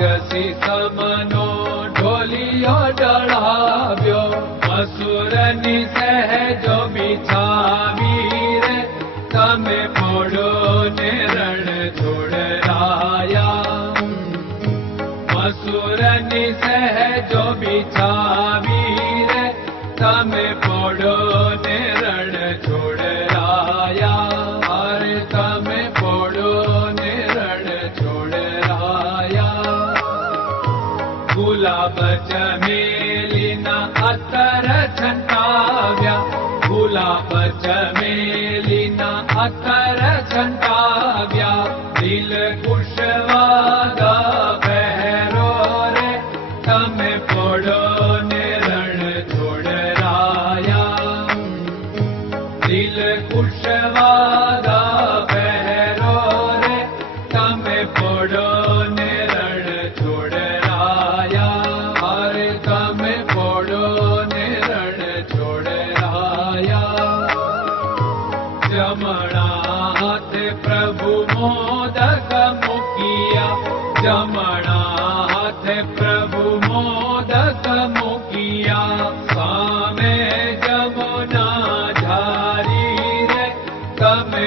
राक्षसी समनो ढोलियो चढ़ाव्यो असुर निसह जो बिछावीर तमे पोड़ो ने रण छोड़ाया असुर निसह जो बिछावीर तमे पोड़ो ने चमेलिन अतर झन् णाथ प्रभु मोदक मुखियामणाथ प्रभु मोदक सामे जमुना झारी रे तमे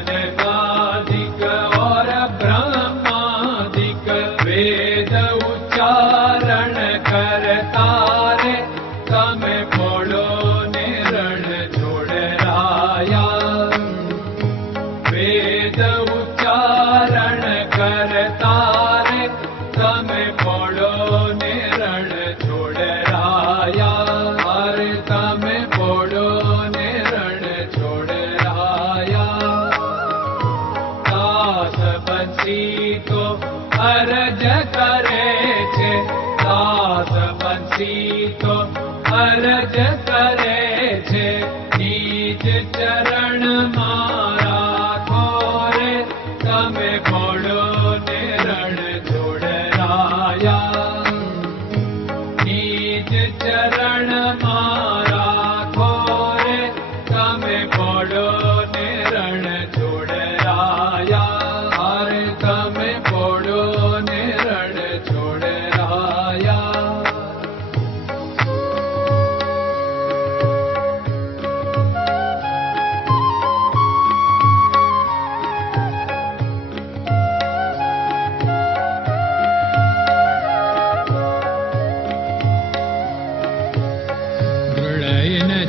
तो हरज करे तो अरज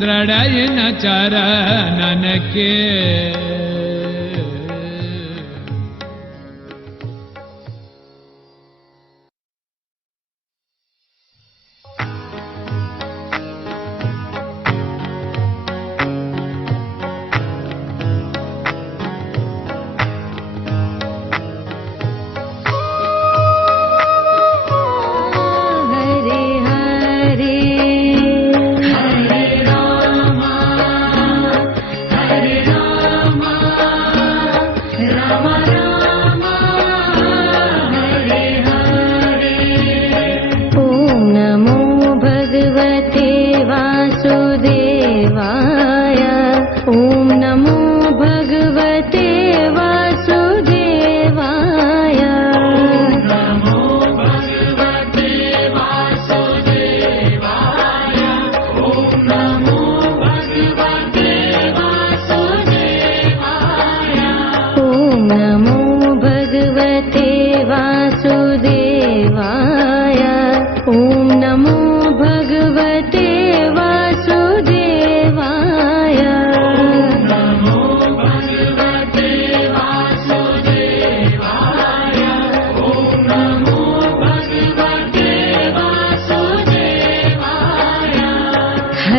ದೃಢಯನ ನನಕ್ಕೆ Come on